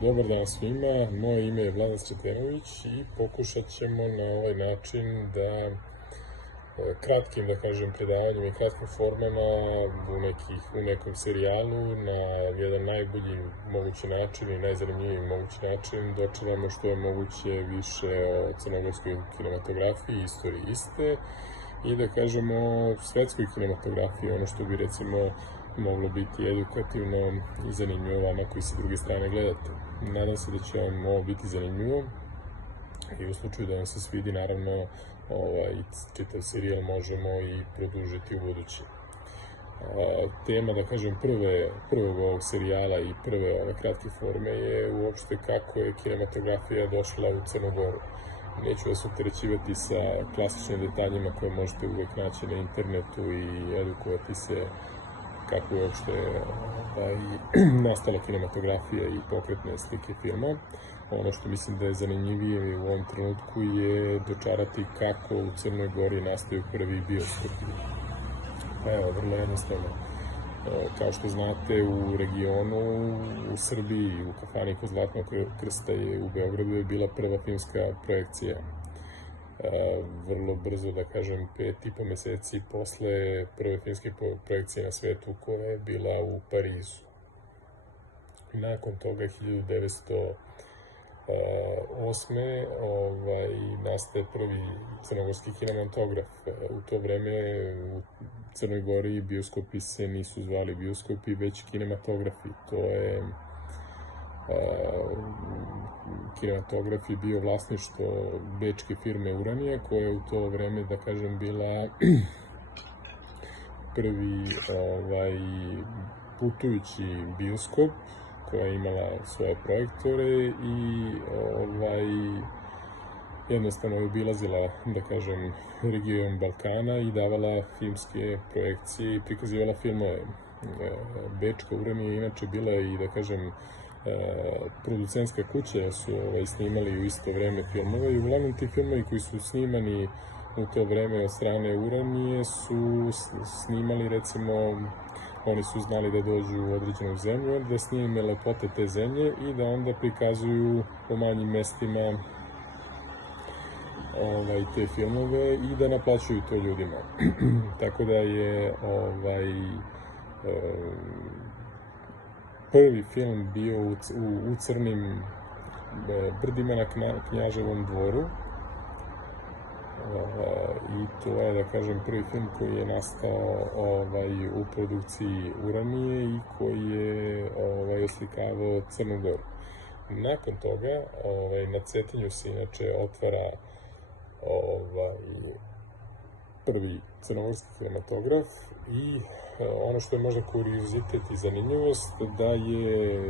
Dobar dan svima, moje ime je Vladan Sretenović i pokušat ćemo na ovaj način da kratkim, da kažem, predavanjem i kratkim formama u nekom serijalu na jedan najbolji mogući način i najzanimljiviji mogući način dočaramo što je moguće više o crnogorskoj kinematografiji, istoriji iste i da kažemo o svetskoj kinematografiji, ono što bi recimo moglo biti edukativno i zanimljivo vama koji sa druge strane gledate. Nadam se da će vam ovo biti zanimljivo i u slučaju da vam se svidi, naravno, čitav serijal možemo i produžiti u budući. Tema, da kažem, prvog ovog serijala i prve ove kratke forme je uopšte kako je kinematografija došla u Crnu Goru. Neću vas opterećivati sa klasičnim detaljima koje možete uvek naći na internetu i edukovati se kako je uopšte nastala kinematografija i pokretne slike filma. Ono što mislim da je zanimljivije u ovom trenutku je dočarati kako u Crnoj Gori nastaju prvi bioskopi. Pa evo, vrlo jednostavno. Kao što znate, u regionu, u Srbiji, u kafani kod Zlatnog krsta u Beogradu je bila prva filmska projekcija. Vrlo brzo, da kažem, 5,5 meseci posle prve filmske projekcije na svetu koja je bila u Parizu. Nakon toga 1908. nastaje prvi crnogorski kinematograf. U to vreme u Crnoj Gori bioskopi se nisu zvali bioskopi, već kinematografi. To je kinematograf je bio vlasništvo bečke firme Uranija, koja je u to vreme, da kažem, bila prvi putujući bioskop, koja je imala svoje projektore i jednostavno je obilazila, da kažem, region Balkana i davala filmske projekcije i prikazivala filmove. Bečka Uranija inače bila i, da kažem, producentska kuća, jer su snimali u isto vreme filmove i uglavnom ti filmovi koji su snimani u to vreme od strane Uranije su snimali, recimo, oni su znali da dođu u određenu zemlju, da snime lepote te zemlje i da onda prikazuju po manjim mestima te filmove i da naplaćuju to ljudima. Tako da je prvi film bio u Crnim brdima na Knjaževom dvoru i to je, da kažem, prvi film koji je nastao u produkciji Uranije i koji je oslikavao Crnu Goru. Nakon toga na Cetinju se inače otvara prvi crnogorski kinematograf i ono što je možda kuriozitet i zanimljivost, da je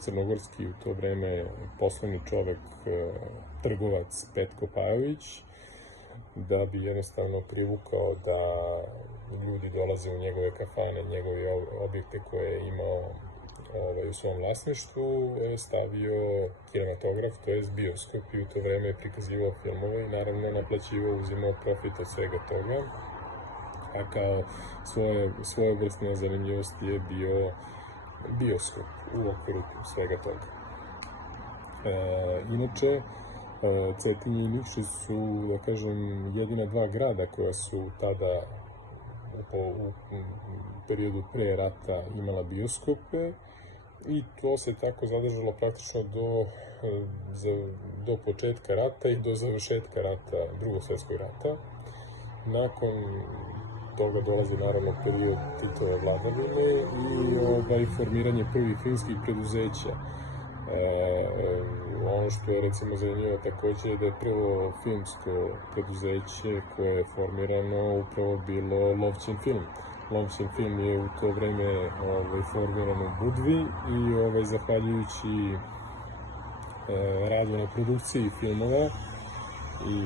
crnogorski u to vreme poslovni čovek, trgovac Petko Pajović, da bi jednostavno privukao da ljudi dolaze u njegove kafane, njegove objekte koje je imao u svom vlasništvu, stavio kinematograf, to je bioskop, i u to vreme je prikazivao filmove i naravno naplaćivao, uzimao profit od svega toga, a kao svojevrsna zanimljivost je bio bioskop u okviru svega toga. Inače, Cetinje i Nikšić su, da kažem, jedina dva grada koja su tada u periodu pre rata imala bioskope i to se tako zadržalo praktično do početka rata i do završetka rata, Drugog svetskog rata. Nakon toga dolazi naravno period Titove vladavine i formiranje prvih filmskih preduzeća. Ono što je, recimo, zanimljivo takođe je da je prvo filmsko preduzeće koje je formirano upravo bilo Lovćen film. Lovćen film je u to vreme formiran u Budvi i zahvaljujući radu na produkciji filmova i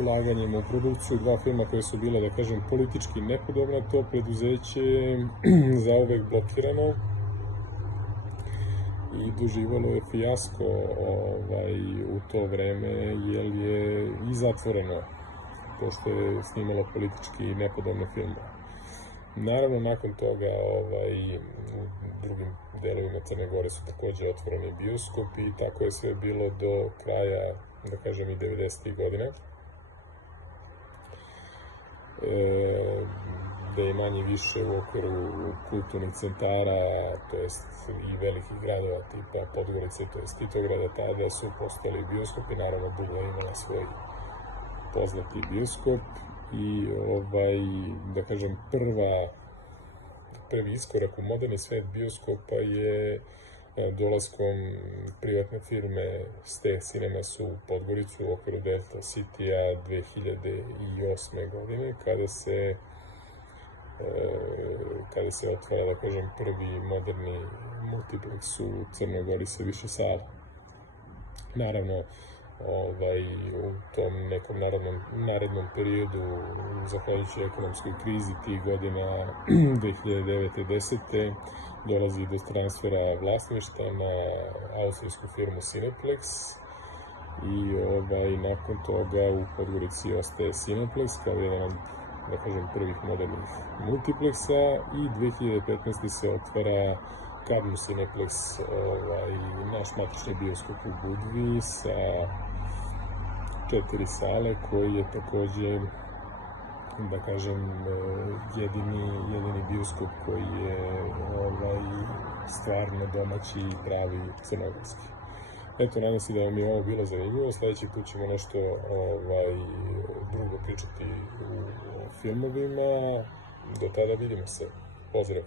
ulaganjem u produkciju dva filma koje su bile, da kažem, politički nepodobna, to preduzeće je zauvek blokirano i doživalo je fijasko u to vreme, jer je i zatvoreno, pošto je snimalo politički nepodobne filmove. Naravno, nakon toga u drugim delovima Crne Gore su takođe otvoreni bioskopi i tako je sve bilo do kraja, da kažem, i 90. godina. Da je manje više u okviru kulturnih centara, to jest i velikih gradova tipa Podgorice, to jest Titograda, tada su postojali bioskopi, naravno Bugla imala svoj poznati bioskop i da kažem prvi iskorak u moderni svet bioskopa je dolaskom privatne firme Ste Cinemas u Podgoricu u okviru Delta City-a 2008. godine, kada se otvara, da kažem, prvi moderni multiplex u Crnoj Gori sa više sala. Naravno, u tom nekom narednom periodu, zahvaljujući ekonomskoj krizi tih godina 2009-10. dolazi do transfera vlasništva na austrijsku firmu Cineplex i nakon toga u Podgorici ostaje Cineplex kao jedan od, da kažem, prvih modernih multipleksa i 2015. se otvara Karnu Cineplex, naš matični bioskop u Budvi sa 4 sale, koji je takođe, da kažem, jedini bioskop koji je stvarno domaći i pravi crnogorski. Eto, nadam se da vam je ovo bilo zanimljivo. Sledeći put ćemo nešto drugo pričati u filmovima. Do tada vidimo se. Pozdrav!